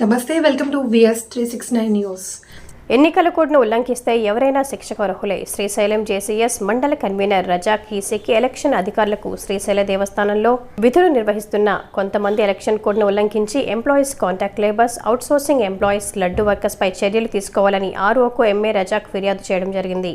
నమస్తే welcome to VS three six nine news ఎన్నికల కోడ్ను ఉల్లంఘిస్తే ఎవరైనా శిక్షకు అర్హులే. శ్రీశైలం జేసీఎస్ మండల కన్వీనర్ రజాక్ ఈసీకి ఎలక్షన్ అధికారులకు శ్రీశైల దేవస్థానంలో విధులు నిర్వహిస్తున్న కొంతమంది ఎలక్షన్ కోడ్ను ఉల్లంఘించి employees contact labours outsourcing employees laddu workers పై చర్యలు తీసుకోవాలని ఆర్ఓకు ఎంఏ రజాక్ ఫిర్యాదు చేయడం జరిగింది.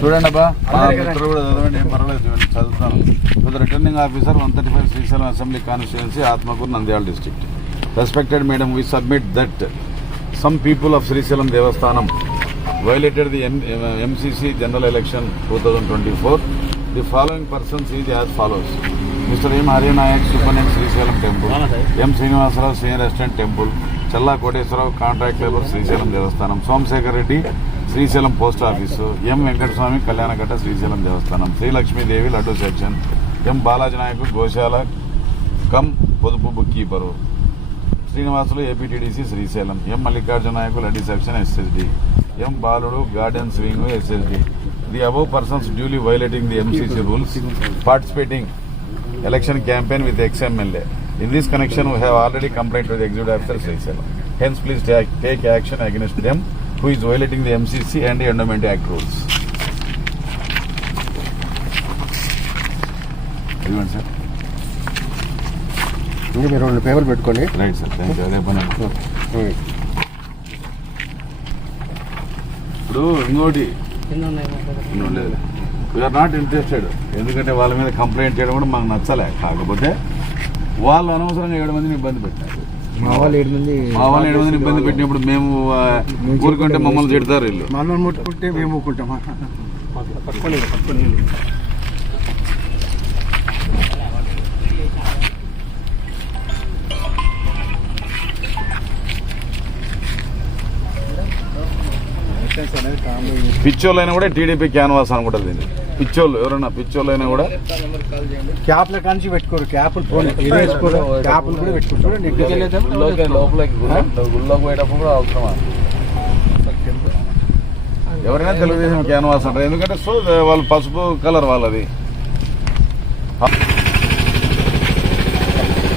చూడండి చదువుతాను. Returning officer one thirty five Srisailam assembly constituency Atmakur Nandyal district respected madam we submit that some people of Srisailam Devasthanam violated the MCC general election two twenty four the following persons is as follows mister M Harinayak Subbanaik Srisailam temple M Srinivasarao senior resident temple Chella Koteswararao contract labour Srisailam Devasthanam. Somasekhar Reddy Srisailam post office M Venkataswamy Srisalam Srisailam Devasthanam Srilakshmidevi laddu section M Balaji Naik goshala cum పొదుపు book keeper Srinivasulu APTDC Srisailam M Mallikarjuna Naik laddu section SSD M Baludu garden swing SSD. The above persons duly violating the MCC rules participating election campaign with X in this connection we have already complaint with executive officer Srisailam hence please take action against is violating the MCC and endowment act rules ఇదిగోండి sir ఇంకా మీరు రెండు పేపర్లు పెట్టుకోండి. Right sir thank you అదే పని. ఇప్పుడు ఇంకోటి. లేదు వీఆర్ నాట్ ఇంట్రెస్టెడ్ ఎందుకంటే వాళ్ళ మీద కంప్లైంట్ చేయడం కూడా మాకు నచ్చలే. కాకపోతే వాళ్ళు అనవసరంగా ఏడు మందిని ఇబ్బంది పెట్టారు. మా వాళ్ళు ఏడు మంది మా వాళ్ళు ఏడు మందిని ఇబ్బంది పెట్టినప్పుడు మేము ఊరుకుంటే మమ్మల్ని తిడతారు వీళ్ళు. మనల్ని ముట్టుకుంటే మేము ఊరుకుంటామా పిచ్చోళ్ళైనా కూడా టీడీపీ క్యాన్వాస్ అనుకుంటారు దీన్ని. పిచ్చోళ్ళు ఎవరైనా పిచ్చోళ్ళైనా కూడా. క్యాప్ల కాంచి పెట్టుకోరు. క్యాప్లు ఫోన్ క్యాప్లు కూడా పెట్టుకోరు. చూడండి లోపలికి గుళ్ళోకి పోయేటప్పుడు కూడా అవసరమా? ఎవరైనా తెలుగుదేశం క్యాన్వాస్ అంటారు. ఎందుకంటే సో వాళ్ళు పసుపు కలర్ వాళ్ళది.